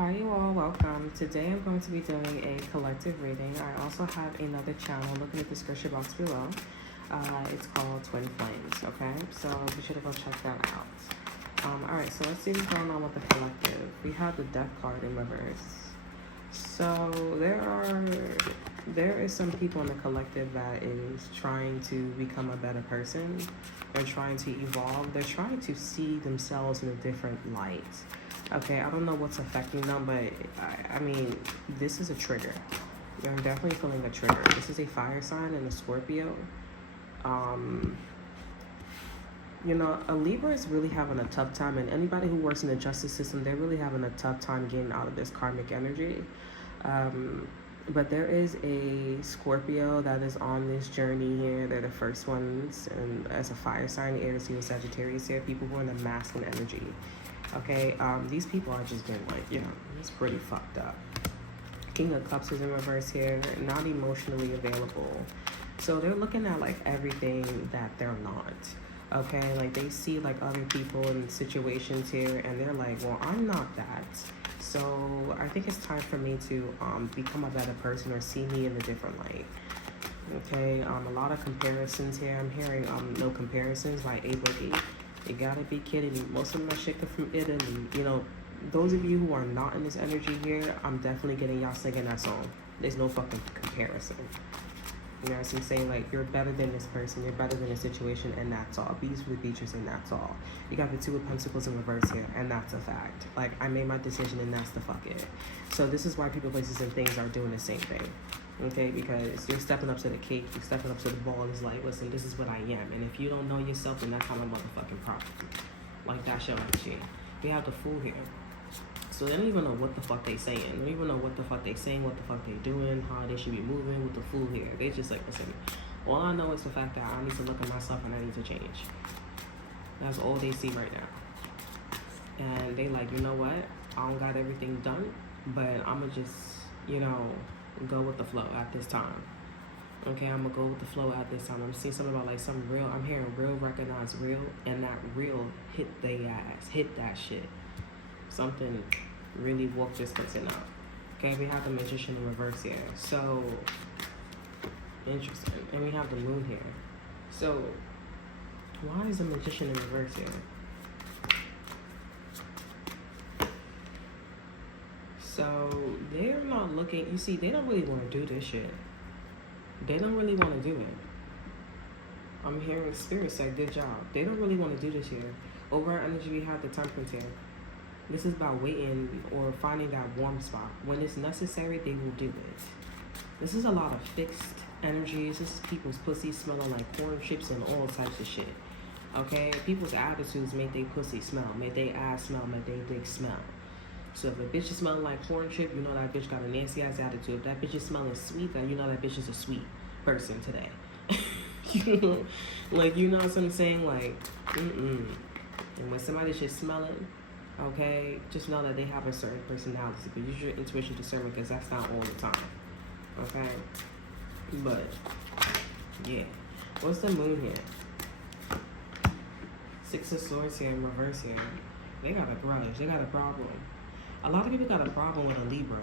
Hi, you all. Welcome. Today I'm going to be doing a collective reading. I also have another channel. Look in the description box below. It's called Twin Flames. Okay, so be sure to go check that out. All right, so let's see what's going on with the collective. We have the Death card in reverse. So there is some people in the collective that is trying to become a better person. They're trying to evolve. They're trying to see themselves in a different light. Okay, I don't know what's affecting them, but I mean, this is a trigger. I'm definitely feeling a trigger. This is a fire sign and a Scorpio. You know, a Libra is really having a tough time, and anybody who works in the justice system, they're really having a tough time getting out of this karmic energy. But there is a Scorpio that is on this journey here. They're the first ones, and as a fire sign, Aries, Leo, Sagittarius here, people who are in the masculine energy. Okay, these people are just been like, you know, it's pretty fucked up. King of Cups is in reverse here, not emotionally available. So they're looking at like everything that they're not. Okay, like they see like other people in situations here, and they're like, well, I'm not that. So I think it's time for me to become a better person or see me in a different light. Okay, a lot of comparisons here. I'm hearing no comparisons by A-Boogie. You gotta be kidding me. Most of my shit come from Italy. You know, those of you who are not in this energy here, I'm definitely getting y'all singing that song. There's no fucking comparison. You know what I'm saying? Like, you're better than this person. You're better than the situation, and that's all. Bees with beaches, and that's all. You got the Two of Pentacles in reverse here, and that's a fact. Like, I made my decision, and that's the fuck it. So this is why people, places, and things are doing the same thing. Okay, because you're stepping up to the cake, you're stepping up to the ball. It's like, listen, this is what I am. And if you don't know yourself, then that's not a motherfucking problem. Like, that's your energy. We have the Fool here. So they don't even know what the fuck they saying. They don't even know what the fuck they saying, what the fuck they doing, how they should be moving with the Fool here. They just like, listen, all I know is the fact that I need to look at myself and I need to change. That's all they see right now. And they like, you know what? I don't got everything done, but I'ma just, you know, go with the flow at this time. Okay, I'm gonna go with the flow at this time. I'm seeing something about like some real, I'm hearing real, recognize real, and that real hit they ass, hit that shit. Something really woke this person up. Okay, we have the Magician in reverse here. So, interesting. And we have the Moon here. So, why is the Magician in reverse here? So they're not looking, you see, they don't really want to do this shit. They don't really want to do it. I'm hearing Spirit say, good job. They don't really want to do this here. Over our energy, we have the Temperance here. This is about waiting or finding that warm spot. When it's necessary, they will do it. This is a lot of fixed energies. This is people's pussy smelling like corn chips and all types of shit. Okay? People's attitudes make their pussy smell, make their ass smell, make their dick smell. So if a bitch is smelling like corn chip, you know that bitch got a nasty ass attitude. If that bitch is smelling sweet, then you know that bitch is a sweet person today. You know, like, you know what I'm saying? Like, And when somebody's just smelling, okay, just know that they have a certain personality. But use your intuition to discern, because that's not all the time. Okay? But, yeah. What's the Moon here? Six of Swords here in reverse here. They got a grudge. They got a problem. A lot of people got a problem with a Libra,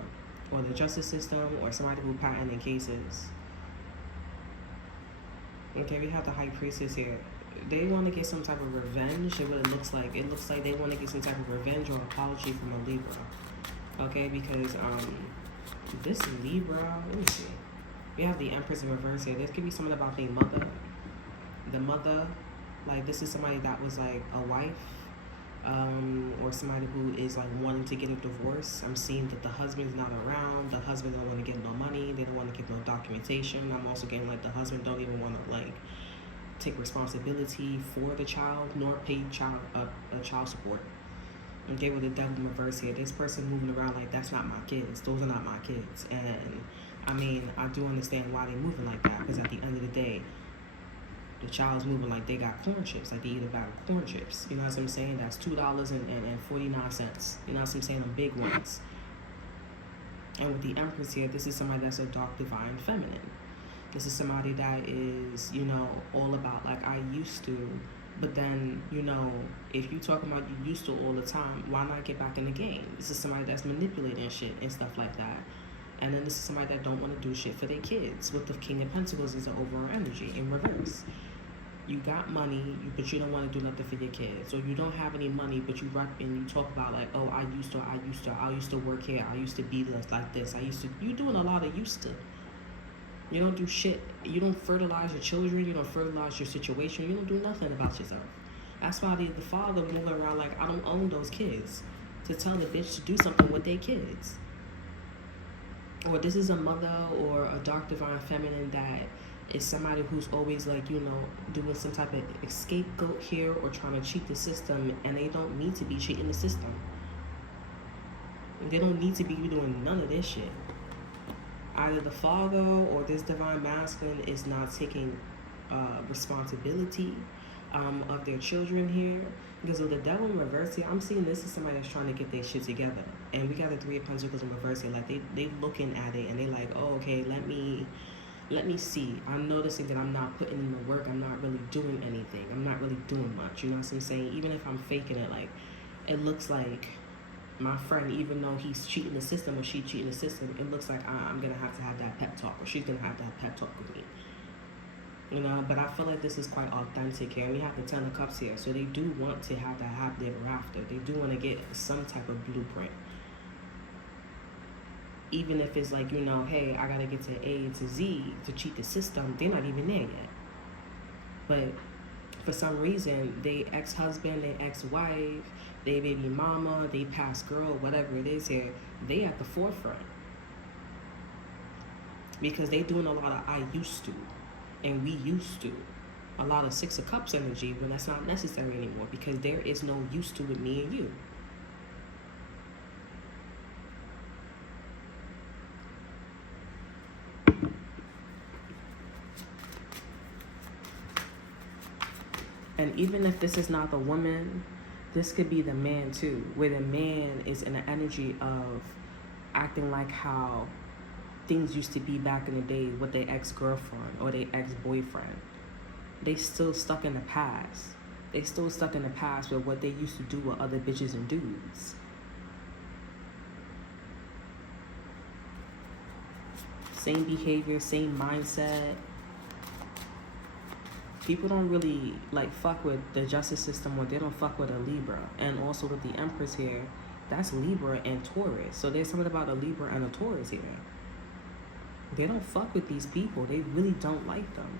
or the justice system, or somebody who patenting cases. Okay, we have the High Priestess here. They want to get some type of revenge. What it looks like. It looks like they want to get some type of revenge or apology from a Libra. Okay, because this Libra, let me see. We have the Empress in reverse here. This could be something about the mother. The mother, like, this is somebody that was like a wife. Or somebody who is like wanting to get a divorce. I'm seeing that the husband's not around. The husband don't want to get no money. They don't want to get no documentation. I'm also getting like the husband don't even want to like take responsibility for the child, nor pay child support. Okay, with the Devil in reverse here, this person moving around like, that's not my kids. Those are not my kids. And I mean, I do understand why they're moving like that, because at the end of the day, the child's moving like they got corn chips, like they eat a bag of corn chips. You know what I'm saying? That's $2.49. You know what I'm saying? The big ones. And with the Empress here, this is somebody that's a dark, divine, feminine. This is somebody that is, you know, all about, like, I used to But then, you know, if you talking about you used to all the time, why not get back in the game? This is somebody that's manipulating shit and stuff like that. And then this is somebody that don't want to do shit for their kids. With the King of Pentacles is an overall energy in reverse. You got money, but you don't want to do nothing for your kids. Or you don't have any money, but you rock and you talk about like, oh, I used to work here, I used to be like this, you doing a lot of used to. You don't do shit. You don't fertilize your children. You don't fertilize your situation. You don't do nothing about yourself. That's why the father moving around like, I don't own those kids. To tell the bitch to do something with their kids. Or this is a mother or a dark divine feminine that is somebody who's always like, you know, doing some type of scapegoat here or trying to cheat the system, and they don't need to be cheating the system. They don't need to be doing none of this shit. Either the father or this divine masculine is not taking responsibility of their children here. Because with the devil in reverse here, I'm seeing this is somebody that's trying to get their shit together. And we got the Three of Pentacles in reverse here. Like they looking at it and they like, oh, okay, let me see. I'm noticing that I'm not putting in the work. I'm not really doing anything. I'm not really doing much. You know what I'm saying? Even if I'm faking it, like it looks like my friend, even though he's cheating the system or she cheating the system, it looks like I'm gonna have to have that pep talk, or she's gonna have that pep talk with me. You know, but I feel like this is quite authentic here. And we have the Ten of Cups here. So they do want to have that happily ever after. They do want to get some type of blueprint. Even if it's like, you know, hey, I got to get to A to Z to cheat the system. They're not even there yet. But for some reason, they ex-husband, they ex-wife, they baby mama, they past girl, whatever it is here, they at the forefront. Because they doing a lot of I used to. And we used to. A lot of Six of Cups energy, when that's not necessary anymore, because there is no used to with me and you. And even if this is not the woman, this could be the man too, where the man is in the energy of acting like how things used to be back in the day with their ex-girlfriend or their ex-boyfriend. They still stuck in the past. They still stuck in the past with what they used to do with other bitches and dudes. Same behavior, same mindset. People don't really like fuck with the justice system, or they don't fuck with a Libra. And also with the Empress here, that's Libra and Taurus. So there's something about a Libra and a Taurus here. They don't fuck with these people. They really don't like them.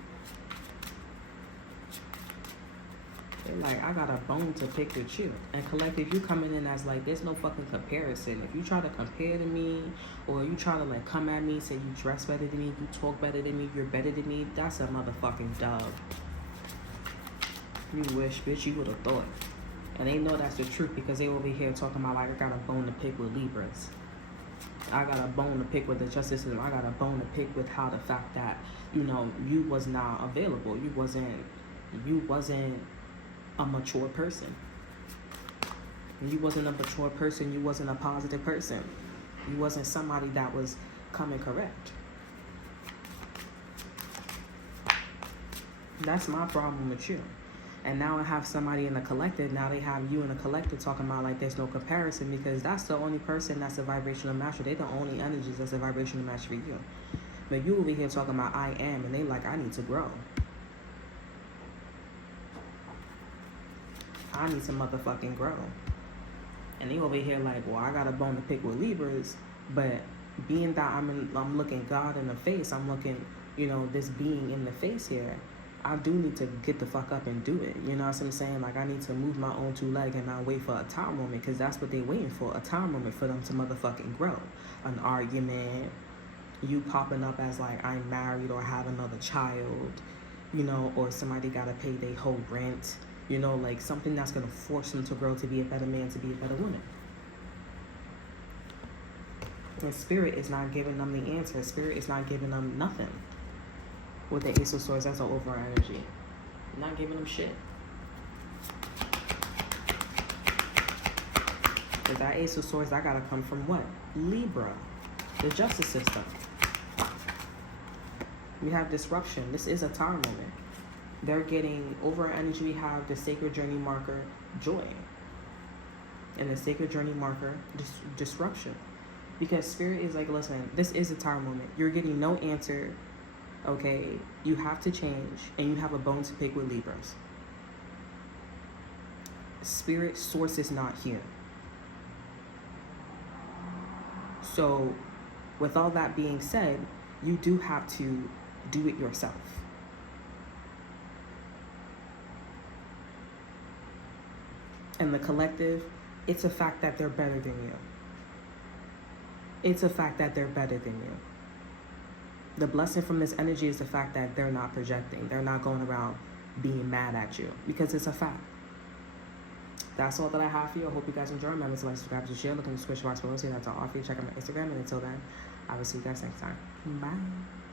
They're like, I got a bone to pick with you. And collective, you coming in as like, there's no fucking comparison. If you try to compare to me, or you try to like come at me, say you dress better than me, you talk better than me, you're better than me, that's a motherfucking dub. You wish, bitch, you would have thought. And they know that's the truth, because they over here talking about like, I got a bone to pick with Libras. I got a bone to pick with the justice system. I got a bone to pick with how the fact that, you know, you was not available. You wasn't a mature person. You wasn't a mature person. You wasn't a positive person. You wasn't somebody that was coming correct. That's my problem with you. And now I have somebody in the collective, now they have you in the collective talking about like there's no comparison, because that's the only person that's a vibrational matcher. They're the only energies that's a vibrational match for you. But you over here talking about I am, and they like, I need to grow. I need to motherfucking grow. And they over here like, well, I got a bone to pick with Libras, but being that I'm looking God in the face, I'm looking, you know, this being in the face here, I do need to get the fuck up and do it. You know what I'm saying? Like, I need to move my own two legs and not wait for a time moment, because that's what they're waiting for, a time moment for them to motherfucking grow. An argument, you popping up as like, I'm married or have another child, you know, or somebody got to pay their whole rent, you know, like something that's going to force them to grow, to be a better man, to be a better woman. And Spirit is not giving them the answer. Spirit is not giving them nothing. With the Ace of Swords, that's an overall energy. Not giving them shit. Because that Ace of Swords, that gotta come from what? Libra. The justice system. We have disruption. This is a time moment. They're getting, over our energy, we have the sacred journey marker, joy. And the sacred journey marker, disruption. Because Spirit is like, listen, this is a tower moment. You're getting no answer, okay? You have to change, and you have a bone to pick with Libras. Spirit source is not here. So, with all that being said, you do have to do it yourself. And the collective, it's a fact that they're better than you. It's a fact that they're better than you. The blessing from this energy is the fact that they're not projecting. They're not going around being mad at you, because it's a fact. That's all that I have for you. I hope you guys enjoy. Remember to like, subscribe, to share. Look in the description box below. See that's all for you. Check out my Instagram. And until then, I will see you guys next time. Bye.